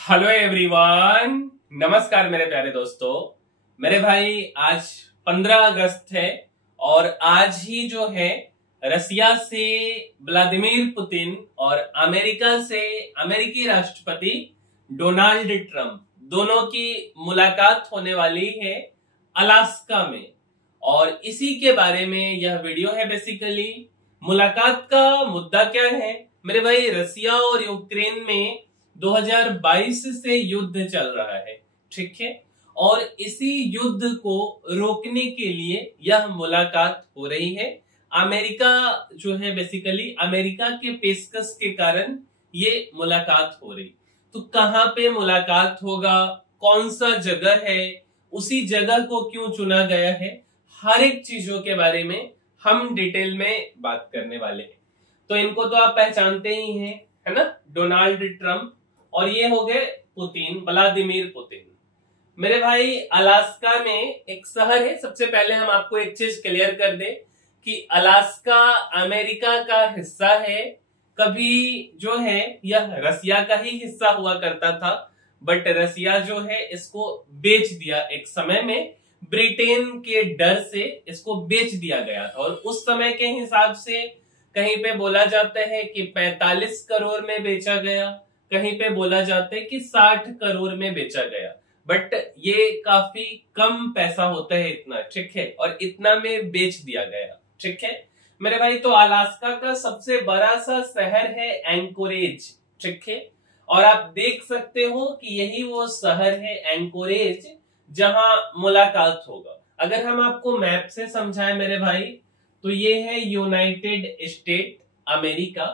Hello everyone, नमस्कार मेरे प्यारे दोस्तों। मेरे भाई आज 15 अगस्त है और आज ही जो है रसिया से व्लादिमीर पुतिन और अमेरिका से अमेरिकी राष्ट्रपति डोनाल्ड ट्रंप दोनों की मुलाकात होने वाली है अलास्का में। और इसी के बारे में यह वीडियो है। बेसिकली मुलाकात का मुद्दा क्या है मेरे भाई? रसिया और यूक्रेन में 2022 से युद्ध चल रहा है, ठीक है। और इसी युद्ध को रोकने के लिए यह मुलाकात हो रही है। अमेरिका जो है बेसिकली अमेरिका के पेशकश के कारण ये मुलाकात हो रही। तो कहां पे मुलाकात होगा, कौन सा जगह है, उसी जगह को क्यों चुना गया है, हर एक चीजों के बारे में हम डिटेल में बात करने वाले हैं। तो इनको तो आप पहचानते ही हैं, है ना, डोनाल्ड ट्रंप। और ये हो गए पुतिन, व्लादिमीर पुतिन। मेरे भाई अलास्का में एक शहर है। सबसे पहले हम आपको एक चीज क्लियर कर दें कि अलास्का अमेरिका का हिस्सा है। कभी जो है यह रसिया का ही हिस्सा हुआ करता था, बट रसिया जो है इसको बेच दिया एक समय में। ब्रिटेन के डर से इसको बेच दिया गया था और उस समय के हिसाब से कहीं पे बोला जाता है कि 45 करोड़ में बेचा गया, कहीं पे बोला जाता है कि 60 करोड़ में बेचा गया। बट ये काफी कम पैसा होता है इतना, ठीक है, और इतना में बेच दिया गया, ठीक है मेरे भाई। तो अलास्का का सबसे बड़ा सा शहर है एंकोरेज, ठीक है। और आप देख सकते हो कि यही वो शहर है एंकोरेज जहां मुलाकात होगा। अगर हम आपको मैप से समझाएं मेरे भाई, तो ये है यूनाइटेड स्टेट अमेरिका,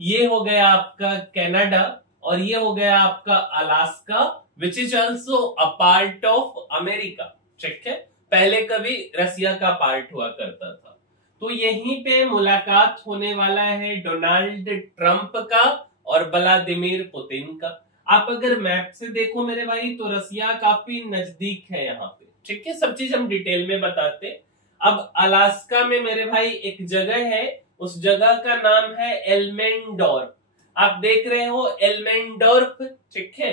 ये हो गया आपका कनाडा और ये हो गया आपका Alaska, which is also a part of America, ठीक है। पहले कभी रसिया का पार्ट हुआ करता था। तो यहीं पे मुलाकात होने वाला है डोनाल्ड ट्रंप का और व्लादिमीर पुतिन का। आप अगर मैप से देखो मेरे भाई, तो रसिया काफी नजदीक है यहाँ पे, ठीक है। सब चीज हम डिटेल में बताते। अब अलास्का में मेरे भाई एक जगह है, उस जगह का नाम है एल्मेंडोर्फ। आप देख रहे हो एल्मेंडोर्फ, ठीक है।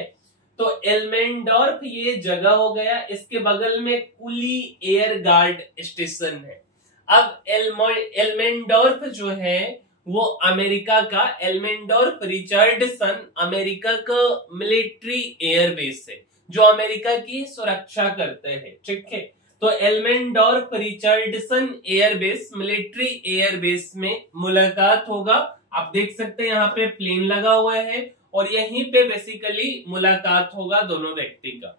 तो एल्मेंडोर्फ ये जगह हो गया। इसके बगल में कुली एयर गार्ड स्टेशन है। अब एल्मेंडोर्फ जो है वो अमेरिका का, एल्मेंडोर्फ रिचर्डसन अमेरिका का मिलिट्री एयरबेस है जो अमेरिका की सुरक्षा करते हैं, ठीक है। तो एल्मेंडोर्फ रिचर्डसन एयरबेस, मिलिट्री एयरबेस में मुलाकात होगा। आप देख सकते हैं यहाँ पे प्लेन लगा हुआ है और यहीं पे बेसिकली मुलाकात होगा दोनों व्यक्ति का।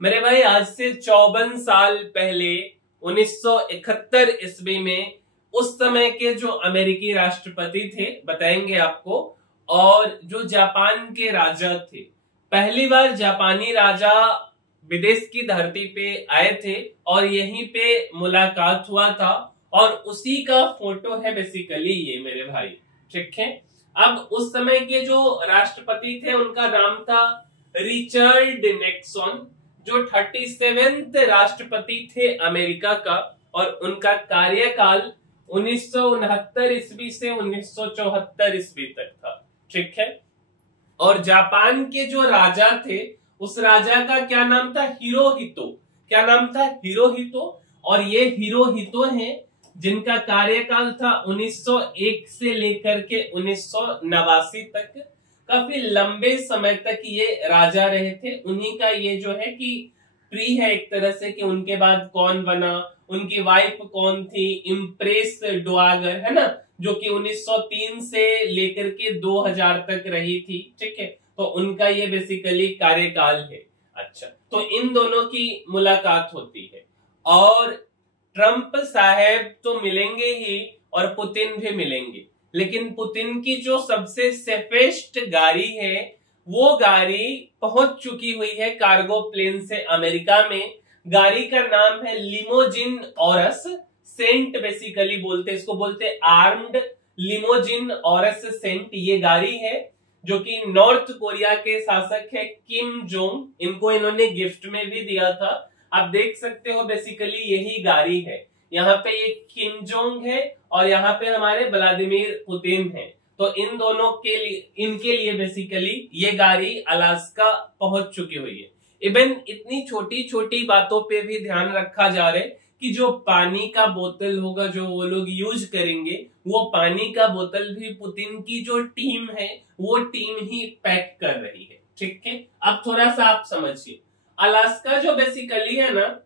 मेरे भाई आज से 54 साल पहले 1971 ईस्वी में उस समय के जो अमेरिकी राष्ट्रपति थे, बताएंगे आपको, और जो जापान के राजा थे, पहली बार जापानी राजा विदेश की धरती पे आए थे और यहीं पे मुलाकात हुआ था। और उसी का फोटो है बेसिकली ये मेरे भाई, ठीक है। अब उस समय के जो राष्ट्रपति थे उनका नाम था रिचर्ड निक्सन, जो 37वें राष्ट्रपति थे अमेरिका का। और उनका कार्यकाल 1969 ईस्वी से 1974 ईस्वी तक था, ठीक है। और जापान के जो राजा थे उस राजा का क्या नाम था? हिरोहितो। क्या नाम था? हिरोहितो। और ये हिरोहितो हैं जिनका कार्यकाल था 1901 से लेकर के 1989 तक। काफी लंबे समय तक ये राजा रहे थे। उन्हीं का ये जो है कि ट्री है एक तरह से कि उनके बाद कौन बना, उनकी वाइफ कौन थी, इम्प्रेस डोवागर, है ना, जो कि 1903 से लेकर के 2000 तक रही थी, ठीक है। तो उनका ये बेसिकली कार्यकाल है। अच्छा, तो इन दोनों की मुलाकात होती है और ट्रंप साहब तो मिलेंगे ही और पुतिन भी मिलेंगे। लेकिन पुतिन की जो सबसे सेफेस्ट गाड़ी है वो गाड़ी पहुंच चुकी हुई है कार्गो प्लेन से अमेरिका में। गाड़ी का नाम है लिमोजिन ऑरस सेंट, बेसिकली बोलते इसको, बोलते आर्म्ड लिमोजिन ऑरस सेंट। ये गाड़ी है जो कि नॉर्थ कोरिया के शासक है किम जोंग, इनको इन्होंने गिफ्ट में भी दिया था। आप देख सकते हो बेसिकली यही गाड़ी है। यहाँ पे ये किम जोंग है और यहाँ पे हमारे व्लादिमीर पुतिन है। तो इन दोनों के लिए, इनके लिए बेसिकली ये गाड़ी अलास्का पहुंच चुकी हुई है। इवन इतनी छोटी छोटी बातों पे भी ध्यान रखा जा रहा है कि जो पानी का बोतल होगा जो वो लोग यूज करेंगे, वो पानी का बोतल भी पुतिन की जो टीम है वो टीम ही पैक कर रही है। ठीक है, अब थोड़ा सा आप समझिए, अलास्का जो बेसिकली है ना,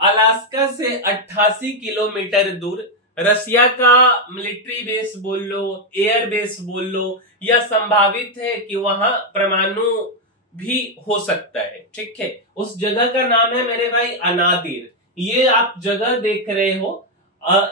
अलास्का से 88 किलोमीटर दूर रसिया का मिलिट्री बेस बोल लो, एयर बेस बोल लो, या संभावित है कि वहां परमाणु भी हो सकता है। ठीक है, उस जगह का नाम है मेरे भाई अनादिर। ये आप जगह देख रहे हो,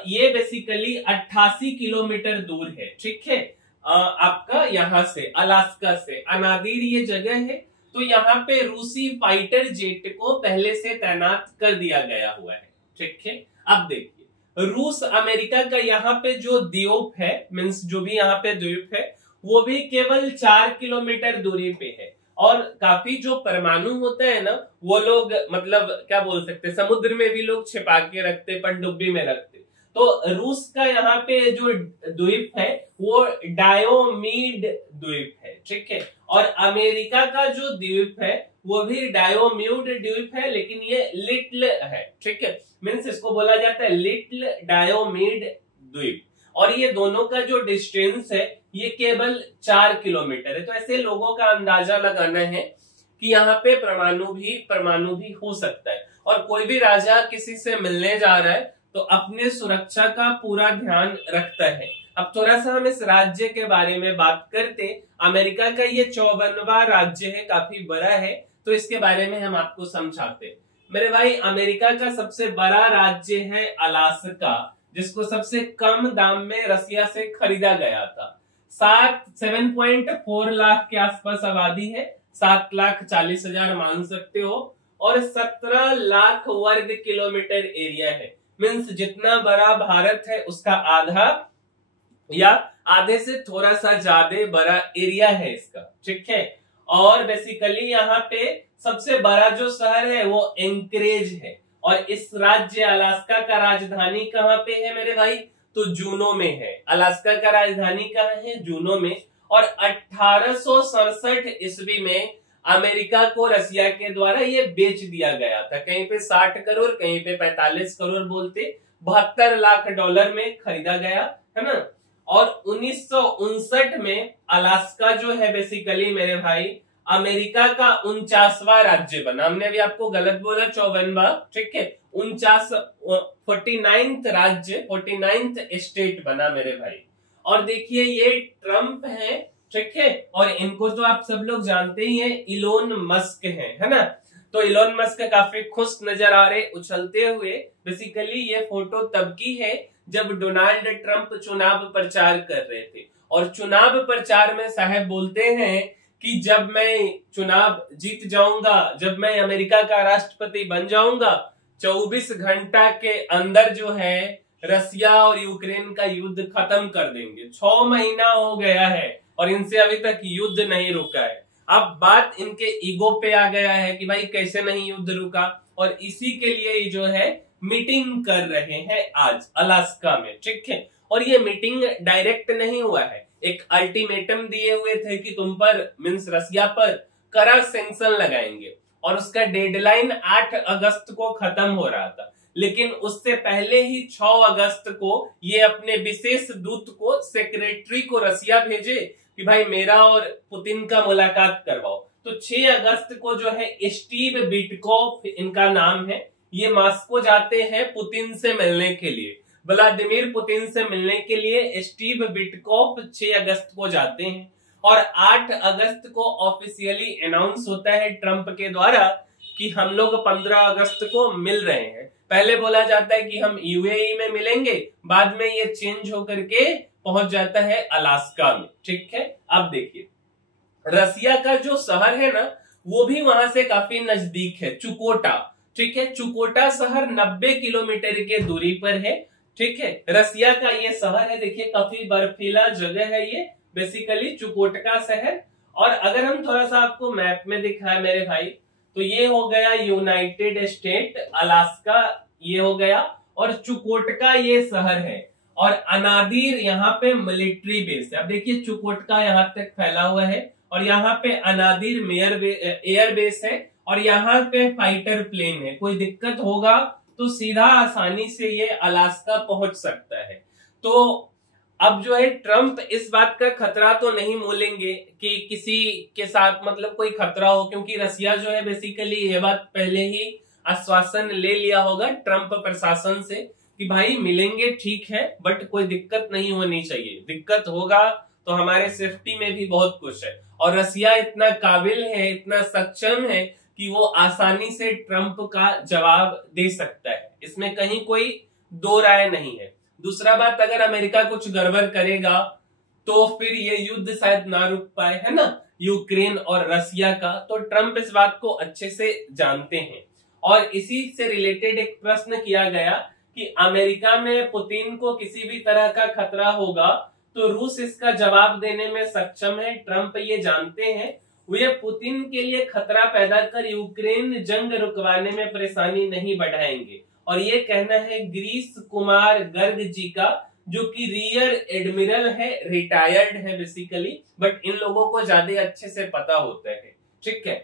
ये बेसिकली 88 किलोमीटर दूर है। ठीक है, आपका यहां से अलास्का से अनादिर ये जगह है। तो यहाँ पे रूसी फाइटर जेट को पहले से तैनात कर दिया गया हुआ है। ठीक है, अब देखिए रूस अमेरिका का यहाँ पे जो द्वीप है, मीन्स जो भी यहाँ पे द्वीप है, वो भी केवल 4 किलोमीटर दूरी पे है। और काफी जो परमाणु होता है ना, वो लोग मतलब क्या बोल सकते, समुद्र में भी लोग छिपा के रखते, पनडुब्बी में रखते। तो रूस का यहाँ पे जो द्वीप है वो डायोमीड द्वीप है। ठीक है, और अमेरिका का जो द्वीप है वो भी डायोम्यूड द्वीप है, लेकिन ये लिटिल है। ठीक है, मीन्स इसको बोला जाता है लिटिल डायोमीड द्वीप। और ये दोनों का जो डिस्टेंस है ये केवल 4 किलोमीटर है। तो ऐसे लोगों का अंदाजा लगाना है कि यहाँ पे परमाणु भी हो सकता है। और कोई भी राजा किसी से मिलने जा रहा है तो अपने सुरक्षा का पूरा ध्यान रखता है। अब थोड़ा सा हम इस राज्य के बारे में बात करते। अमेरिका का ये 54वां राज्य है, काफी बड़ा है, तो इसके बारे में हम आपको समझाते। मेरे भाई अमेरिका का सबसे बड़ा राज्य है अलास्का, जिसको सबसे कम दाम में रसिया से खरीदा गया था। 7.4 लाख के आसपास आबादी है, 7,40,000 मान सकते हो, और 17 लाख वर्ग किलोमीटर एरिया है। मीन्स जितना बड़ा भारत है उसका आधा या आधे से थोड़ा सा ज्यादा बड़ा एरिया है इसका। ठीक है, और बेसिकली यहाँ पे सबसे बड़ा जो शहर है वो एंकरेज है। और इस राज्य अलास्का का राजधानी कहाँ पे है मेरे भाई? तो जूनो में है। अलास्का का राजधानी कहाँ है? जूनो में। और 1867 ईस्वी में अमेरिका को रसिया के द्वारा ये बेच दिया गया था। कहीं पे 60 करोड़, कहीं पे 45 करोड़ बोलते, 72 लाख डॉलर में खरीदा गया, है ना। और 1959 में अलास्का जो है बेसिकली मेरे भाई अमेरिका का 49वां राज्य बना। हमने अभी आपको गलत बोला 54वां, ठीक है, 49th राज्य, 49th स्टेट बना मेरे भाई। और देखिए ये ट्रम्प है, ठीक है, और इनको तो आप सब लोग जानते ही हैं, इलोन मस्क है ना। तो इलोन मस्क काफी खुश नजर आ रहे उछलते हुए। बेसिकली ये फोटो तब की है जब डोनाल्ड ट्रंप चुनाव प्रचार कर रहे थे। और चुनाव प्रचार में साहब बोलते हैं कि जब मैं चुनाव जीत जाऊंगा, जब मैं अमेरिका का राष्ट्रपति बन जाऊंगा, 24 घंटा के अंदर जो है रसिया और यूक्रेन का युद्ध खत्म कर देंगे। 6 महीना हो गया है और इनसे अभी तक युद्ध नहीं रुका है। अब बात इनके ईगो पे आ गया है कि भाई कैसे नहीं युद्ध रुका, और इसी के लिए जो है मीटिंग कर रहे हैं आज अलास्का में, ठीक है। और ये मीटिंग डायरेक्ट नहीं हुआ है, एक अल्टीमेटम दिए हुए थे कि तुम पर मीन्स रसिया पर कड़ा सैंक्शन लगाएंगे, और उसका डेडलाइन 8 अगस्त को खत्म हो रहा था। लेकिन उससे पहले ही 6 अगस्त को ये अपने विशेष दूत को, सेक्रेटरी को रसिया भेजे कि भाई मेरा और पुतिन का मुलाकात करवाओ। तो 6 अगस्त को जो है स्टीव बिटकॉफ इनका नाम है, ये मॉस्को जाते हैं पुतिन से मिलने के लिए, व्लादिमीर पुतिन से मिलने के लिए स्टीव बिटकॉफ 6 अगस्त को जाते हैं। और 8 अगस्त को ऑफिशियली अनाउंस होता है ट्रंप के द्वारा कि हम लोग 15 अगस्त को मिल रहे हैं। पहले बोला जाता है कि हम यूएई में मिलेंगे, बाद में ये चेंज होकर के पहुंच जाता है अलास्का में, ठीक है। अब देखिए रसिया का जो शहर है ना वो भी वहां से काफी नजदीक है, चुकोटा, ठीक है। चुकोटा शहर 90 किलोमीटर के दूरी पर है, ठीक है। रसिया का ये शहर है, देखिए काफी बर्फीला जगह है ये बेसिकली चुकोटका शहर। और अगर हम थोड़ा सा आपको मैप में दिखाएं मेरे भाई, तो ये हो गया यूनाइटेड स्टेट, अलास्का ये हो गया, और चुकोटका ये शहर है। और अनादिर यहाँ पे मिलिट्री बेस है। अब देखिए चुकोटका यहाँ तक फैला हुआ है और यहाँ पे अनादिर एयर बेस है और यहाँ पे फाइटर प्लेन है। कोई दिक्कत होगा तो सीधा आसानी से ये अलास्का पहुंच सकता है। तो अब जो है ट्रंप इस बात का खतरा तो नहीं मोलेंगे कि किसी के साथ मतलब कोई खतरा हो, क्योंकि रसिया जो है बेसिकली ये बात पहले ही आश्वासन ले लिया होगा ट्रंप प्रशासन से कि भाई मिलेंगे ठीक है, बट कोई दिक्कत नहीं होनी चाहिए। दिक्कत होगा तो हमारे सेफ्टी में भी बहुत कुछ है और रसिया इतना काबिल है, इतना सक्षम है कि वो आसानी से ट्रंप का जवाब दे सकता है। इसमें कहीं कोई दो राय नहीं है। दूसरा बात, अगर अमेरिका कुछ गड़बड़ करेगा तो फिर ये युद्ध शायद ना रुक पाए, है ना, यूक्रेन और रसिया का। तो ट्रंप इस बात को अच्छे से जानते हैं। और इसी से रिलेटेड एक प्रश्न किया गया कि अमेरिका में पुतिन को किसी भी तरह का खतरा होगा तो रूस इसका जवाब देने में सक्षम है। ट्रंप ये जानते हैं वे पुतिन के लिए खतरा पैदा कर यूक्रेन जंग रुकवाने में परेशानी नहीं बढ़ाएंगे। और ये कहना है ग्रीस कुमार गर्ग जी का, जो कि रियर एडमिरल है, रिटायर्ड है बेसिकली, बट इन लोगों को ज्यादा अच्छे से पता होता है। ठीक है,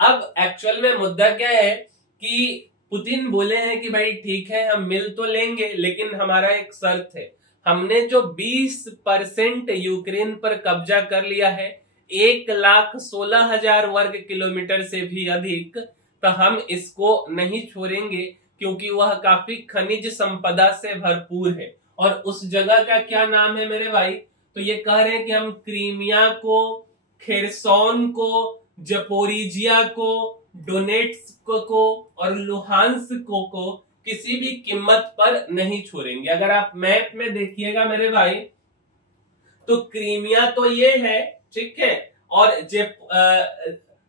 अब एक्चुअल में मुद्दा क्या है कि पुतिन बोले हैं कि भाई ठीक है हम मिल तो लेंगे, लेकिन हमारा एक शर्त है। हमने जो 20% यूक्रेन पर कब्जा कर लिया है, 1,16,000 वर्ग किलोमीटर से भी अधिक, तो हम इसको नहीं छोड़ेंगे क्योंकि वह काफी खनिज संपदा से भरपूर है। और उस जगह का क्या नाम है मेरे भाई? तो ये कह रहे हैं कि हम क्रीमिया को, खेरसोन को, जपोरिजिया को, डोनेट्स्क को और लुहांस्क को किसी भी कीमत पर नहीं छोड़ेंगे। अगर आप मैप में देखिएगा मेरे भाई तो क्रीमिया तो ये है, ठीक है, और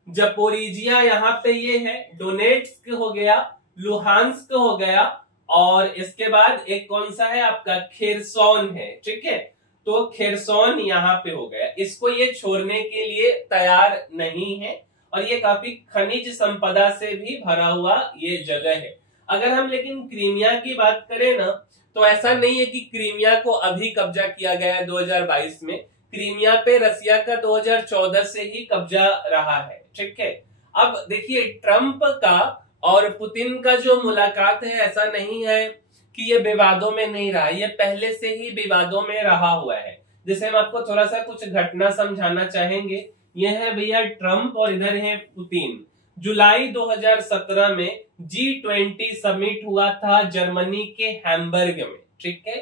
जपोरिजिया यहाँ पे ये है, डोनेट्स्क हो गया, लुहांस्क हो गया, और इसके बाद एक कौन सा है आपका, खेरसोन है। ठीक है, तो खेरसोन यहाँ पे हो गया। इसको ये छोड़ने के लिए तैयार नहीं है और ये काफी खनिज संपदा से भी भरा हुआ ये जगह है। अगर हम लेकिन क्रीमिया की बात करें ना, तो ऐसा नहीं है कि क्रीमिया को अभी कब्जा किया गया है 2022 में। क्रीमिया पे रसिया का 2014 से ही कब्जा रहा है। ठीक है, अब देखिए ट्रंप का और पुतिन का जो मुलाकात है, ऐसा नहीं है कि ये विवादों में नहीं रहा, ये पहले से ही विवादों में रहा हुआ है। जैसे हम आपको थोड़ा सा कुछ घटना समझाना चाहेंगे। ये है भैया ट्रंप और इधर है पुतिन। जुलाई 2017 में G20 समिट हुआ था जर्मनी के हैम्बर्ग में। ठीक है,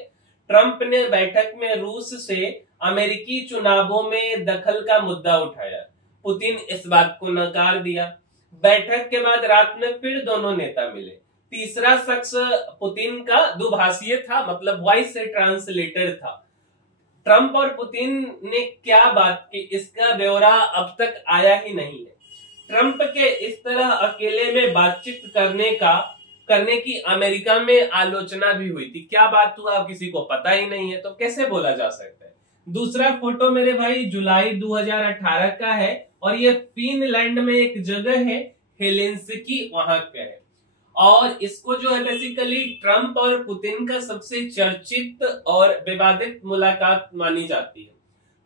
ट्रंप ने बैठक में रूस से अमेरिकी चुनावों में दखल का मुद्दा उठाया। पुतिन इस बात को नकार दिया। बैठक के बाद रात में फिर दोनों नेता मिले। तीसरा शख्स पुतिन का दुभाषीय था, मतलब वॉइस ट्रांसलेटर था। ट्रंप और पुतिन ने क्या बात की, इसका ब्यौरा अब तक आया ही नहीं है। ट्रंप के इस तरह अकेले में बातचीत करने की अमेरिका में आलोचना भी हुई थी। क्या बात हुआ अब किसी को पता ही नहीं है, तो कैसे बोला जा सकता है। दूसरा फोटो मेरे भाई जुलाई 2018 का है और ये फिनलैंड में एक जगह है हेलेंसिकी, वहां का है। और इसको जो है बेसिकली ट्रंप और पुतिन का सबसे चर्चित और विवादित मुलाकात मानी जाती है।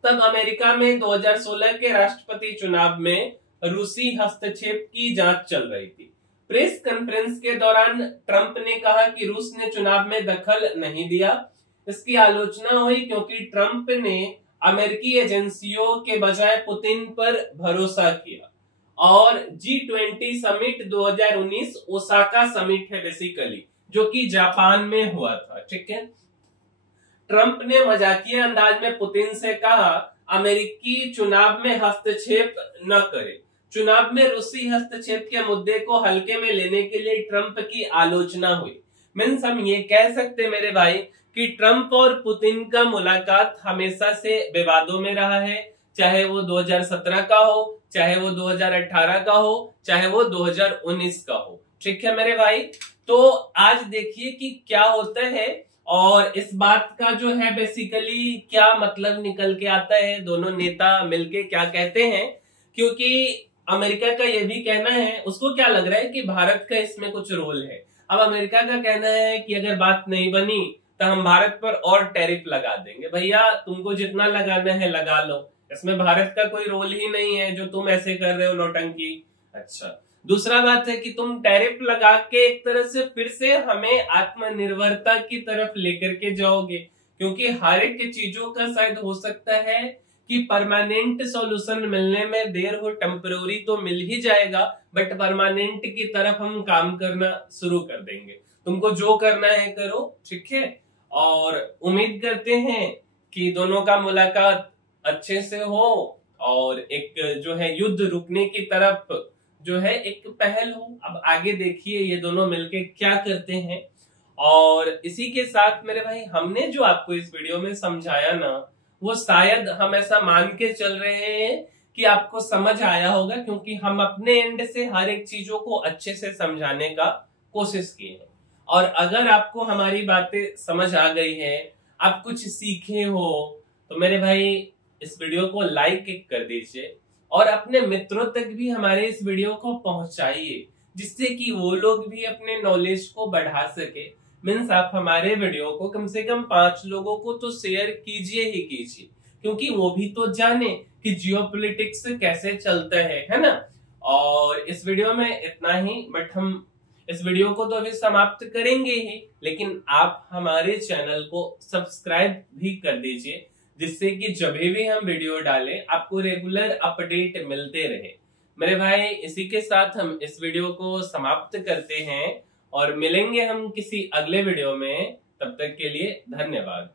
तब अमेरिका में 2016 के राष्ट्रपति चुनाव में रूसी हस्तक्षेप की जांच चल रही थी। प्रेस कॉन्फ्रेंस के दौरान ट्रंप ने कहा कि रूस ने चुनाव में दखल नहीं दिया। इसकी आलोचना हुई क्योंकि ट्रंप ने अमेरिकी एजेंसियों के बजाय पुतिन पर भरोसा किया। और G20 समिट 2019 ओसाका समिट है बेसिकली, जो कि जापान में हुआ था। ठीक है, ट्रंप ने मजाकिया अंदाज में पुतिन से कहा अमेरिकी चुनाव में हस्तक्षेप न करे। चुनाव में रूसी हस्तक्षेप के मुद्दे को हल्के में लेने के लिए ट्रंप की आलोचना हुई। मीन्स हम ये कह सकते मेरे भाई कि ट्रंप और पुतिन का मुलाकात हमेशा से विवादों में रहा है, चाहे वो 2017 का हो, चाहे वो 2018 का हो, चाहे वो 2019 का हो। ठीक है मेरे भाई, तो आज देखिए कि क्या होता है और इस बात का जो है बेसिकली क्या मतलब निकल के आता है, दोनों नेता मिलके क्या कहते हैं। क्योंकि अमेरिका का ये भी कहना है, उसको क्या लग रहा है कि भारत का इसमें कुछ रोल है। अब अमेरिका का कहना है कि अगर बात नहीं बनी तो हम भारत पर और टैरिफ लगा देंगे। भैया तुमको जितना लगाना है लगा लो, इसमें भारत का कोई रोल ही नहीं है जो तुम ऐसे कर रहे हो नौटंकी। अच्छा, दूसरा बात है कि तुम टैरिफ लगा के एक तरह से फिर से हमें आत्मनिर्भरता की तरफ लेकर के जाओगे, क्योंकि हर एक चीजों का शायद हो सकता है कि परमानेंट सॉल्यूशन मिलने में देर हो, टेम्पररी तो मिल ही जाएगा, बट परमानेंट की तरफ हम काम करना शुरू कर देंगे। तुमको जो करना है करो, ठीक है। और उम्मीद करते हैं कि दोनों का मुलाकात अच्छे से हो और एक जो है युद्ध रुकने की तरफ जो है एक पहल हो। अब आगे देखिए ये दोनों मिलके क्या करते हैं। और इसी के साथ मेरे भाई, हमने जो आपको इस वीडियो में समझाया ना, वो शायद हम ऐसा मान के चल रहे हैं कि आपको समझ आया होगा, क्योंकि हम अपने एंड से हर एक चीजों को अच्छे से समझाने का कोशिश किए हैं। और अगर आपको हमारी बातें समझ आ गई है, आप कुछ सीखे हो, तो मेरे भाई इस वीडियो को लाइक कर दीजिए और अपने मित्रों तक भी हमारे इस वीडियो को पहुंचाइए, जिससे कि वो लोग भी अपने नॉलेज को बढ़ा सके। मीन्स आप हमारे वीडियो को कम से कम 5 लोगों को तो शेयर कीजिए ही कीजिए, क्योंकि वो भी तो जाने कि जियोपॉलिटिक्स कैसे चलता है ना। और इस वीडियो में इतना ही, बट हम इस वीडियो को तो अभी समाप्त करेंगे ही, लेकिन आप हमारे चैनल को सब्सक्राइब भी कर दीजिए, जिससे कि जब भी हम वीडियो डालें आपको रेगुलर अपडेट मिलते रहे। मेरे भाई इसी के साथ हम इस वीडियो को समाप्त करते हैं और मिलेंगे हम किसी अगले वीडियो में। तब तक के लिए धन्यवाद।